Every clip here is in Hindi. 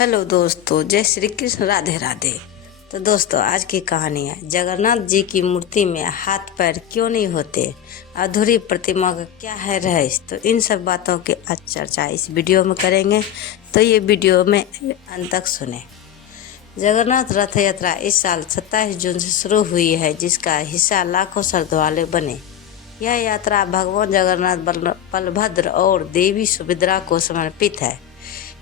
हेलो दोस्तों, जय श्री कृष्ण, राधे राधे। तो दोस्तों, आज की कहानी है जगन्नाथ जी की मूर्ति में हाथ पैर क्यों नहीं होते, अधूरी प्रतिमा का क्या है रहस्य। तो इन सब बातों की आज चर्चा इस वीडियो में करेंगे, तो ये वीडियो में अंत तक सुने। जगन्नाथ रथ यात्रा इस साल 27 जून से शुरू हुई है, जिसका हिस्सा लाखों श्रद्धालु बने। यह यात्रा भगवान जगन्नाथ, बलभद्र और देवी सुभद्रा को समर्पित है।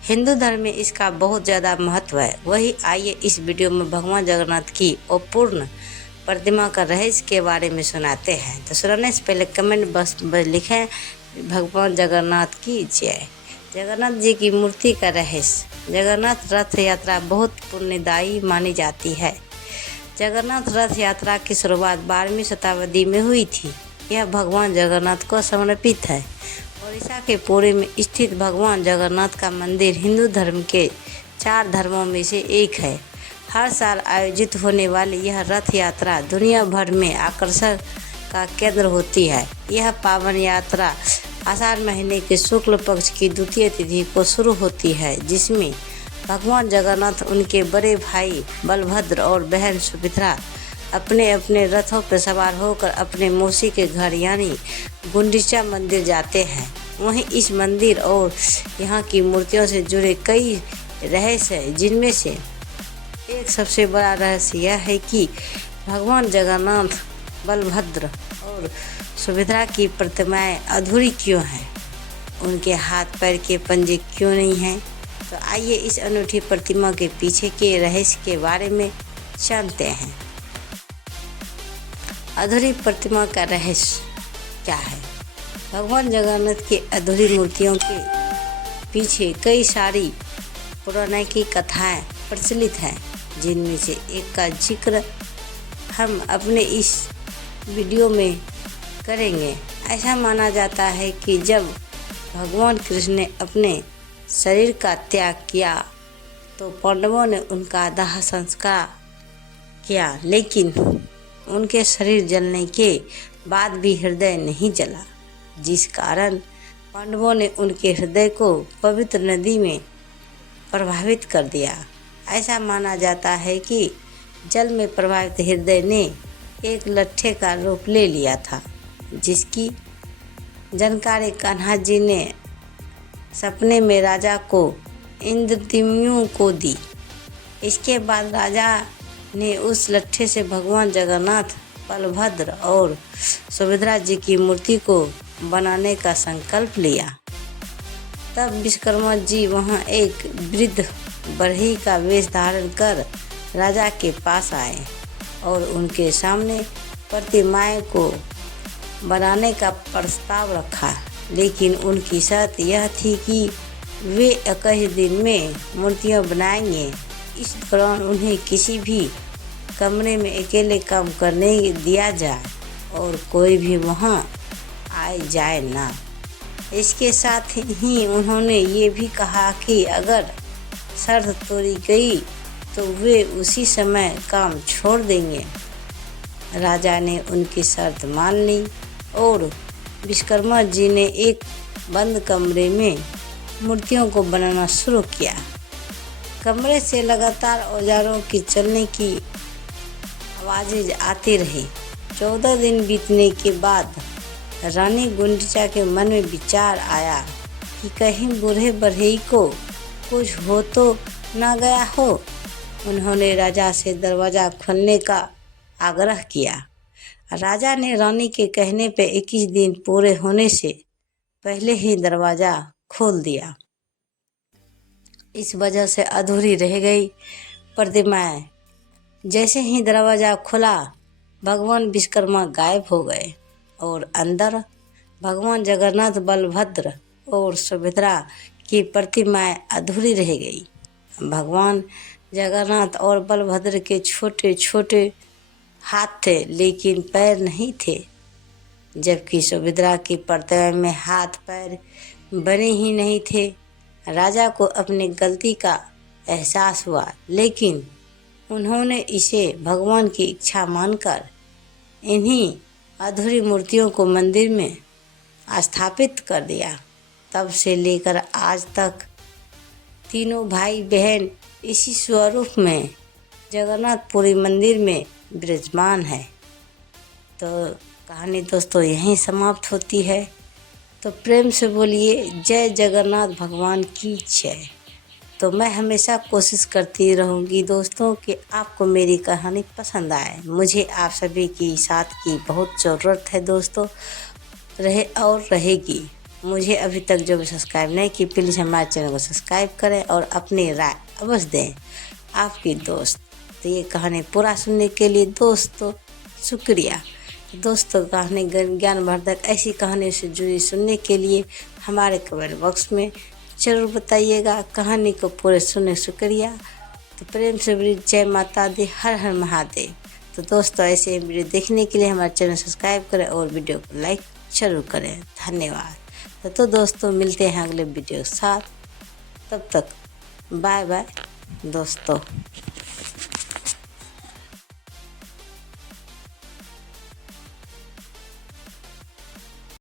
हिंदू धर्म में इसका बहुत ज़्यादा महत्व है। वही आइए इस वीडियो में भगवान जगन्नाथ की अपूर्ण प्रतिमा का रहस्य के बारे में सुनाते हैं। तो सुनाने से पहले कमेंट बॉक्स में लिखें भगवान जगन्नाथ की जय। जगन्नाथ जी की मूर्ति का रहस्य। जगन्नाथ रथ यात्रा बहुत पुण्यदायी मानी जाती है। जगन्नाथ रथ यात्रा की शुरुआत 12वीं शताब्दी में हुई थी। यह भगवान जगन्नाथ को समर्पित है। ओडिशा के पुरी में स्थित भगवान जगन्नाथ का मंदिर हिंदू धर्म के 4 धर्मों में से एक है। हर साल आयोजित होने वाली यह रथ यात्रा दुनिया भर में आकर्षण का केंद्र होती है। यह पावन यात्रा आषाढ़ महीने के शुक्ल पक्ष की द्वितीय तिथि को शुरू होती है, जिसमें भगवान जगन्नाथ, उनके बड़े भाई बलभद्र और बहन सुभद्रा अपने अपने रथों पर सवार होकर अपने मौसी के घर यानी गुंडीचा मंदिर जाते हैं। वहीं इस मंदिर और यहाँ की मूर्तियों से जुड़े कई रहस्य हैं, जिनमें से एक सबसे बड़ा रहस्य यह है कि भगवान जगन्नाथ, बलभद्र और सुभद्रा की प्रतिमाएं अधूरी क्यों हैं, उनके हाथ पैर के पंजे क्यों नहीं हैं। तो आइए इस अनूठी प्रतिमा के पीछे के रहस्य के बारे में जानते हैं। अधूरी प्रतिमा का रहस्य क्या है? भगवान जगन्नाथ की अधूरी मूर्तियों के पीछे कई सारी पौराणिक कथाएं प्रचलित हैं, जिनमें से एक का जिक्र हम अपने इस वीडियो में करेंगे। ऐसा माना जाता है कि जब भगवान कृष्ण ने अपने शरीर का त्याग किया तो पांडवों ने उनका दाह संस्कार किया, लेकिन उनके शरीर जलने के बाद भी हृदय नहीं जला, जिस कारण पांडवों ने उनके हृदय को पवित्र नदी में प्रभावित कर दिया। ऐसा माना जाता है कि जल में प्रभावित हृदय ने एक लट्ठे का रूप ले लिया था, जिसकी जानकारी कान्हा जी ने सपने में राजा को इंद्रद्युम्न को दी। इसके बाद राजा ने उस लट्ठे से भगवान जगन्नाथ, बलभद्र और सुभद्रा जी की मूर्ति को बनाने का संकल्प लिया। तब विश्वकर्मा जी वहां एक वृद्ध बढ़ई का वेश धारण कर राजा के पास आए और उनके सामने प्रतिमाएं को बनाने का प्रस्ताव रखा, लेकिन उनकी शर्त यह थी कि वे 21 दिन में मूर्तियां बनाएंगे। इस दौरान उन्हें किसी भी कमरे में अकेले काम करने दिया जाए और कोई भी वहां आए जाए ना। इसके साथ ही उन्होंने ये भी कहा कि अगर शर्त तोड़ी गई तो वे उसी समय काम छोड़ देंगे। राजा ने उनकी शर्त मान ली और विश्वकर्मा जी ने एक बंद कमरे में मूर्तियों को बनाना शुरू किया। कमरे से लगातार औजारों की चलने की आवाज़ें आती रही। 14 दिन बीतने के बाद रानी गुंडीचा के मन में विचार आया कि कहीं बूढ़े बढ़ई को कुछ हो तो ना गया हो। उन्होंने राजा से दरवाज़ा खोलने का आग्रह किया। राजा ने रानी के कहने पर 21 दिन पूरे होने से पहले ही दरवाज़ा खोल दिया। इस वजह से अधूरी रह गई प्रतिमाएं। जैसे ही दरवाज़ा खुला, भगवान विश्वकर्मा गायब हो गए और अंदर भगवान जगन्नाथ, बलभद्र और सुभद्रा की प्रतिमाएं अधूरी रह गई। भगवान जगन्नाथ और बलभद्र के छोटे छोटे हाथ थे, लेकिन पैर नहीं थे, जबकि सुभद्रा की प्रतिमा में हाथ पैर बने ही नहीं थे। राजा को अपनी गलती का एहसास हुआ, लेकिन उन्होंने इसे भगवान की इच्छा मानकर इन्हीं अधूरी मूर्तियों को मंदिर में स्थापित कर दिया। तब से लेकर आज तक तीनों भाई बहन इसी स्वरूप में जगन्नाथपुरी मंदिर में विराजमान है। तो कहानी दोस्तों यहीं समाप्त होती है। तो प्रेम से बोलिए जय जगन्नाथ भगवान की जय। तो मैं हमेशा कोशिश करती रहूँगी दोस्तों कि आपको मेरी कहानी पसंद आए। मुझे आप सभी की साथ की बहुत ज़रूरत है दोस्तों, रहे और रहेगी। मुझे अभी तक जो भी सब्सक्राइब नहीं की, प्लीज़ हमारे चैनल को सब्सक्राइब करें और अपनी राय अवश्य दें। आपकी दोस्त। तो ये कहानी पूरा सुनने के लिए दोस्तों शुक्रिया। दोस्तों कहानी ज्ञानवर्धक ऐसी कहानी से जुड़ी सुनने के लिए हमारे कमेंट बॉक्स में ज़रूर बताइएगा। कहानी को पूरे सुनने शुक्रिया। तो प्रेम से बड़ी जय माता दी, हर हर महादेव। तो दोस्तों ऐसे वीडियो देखने के लिए हमारे चैनल सब्सक्राइब करें और वीडियो को लाइक जरूर करें। धन्यवाद। तो दोस्तों मिलते हैं अगले वीडियो के साथ। तब तक बाय बाय दोस्तों।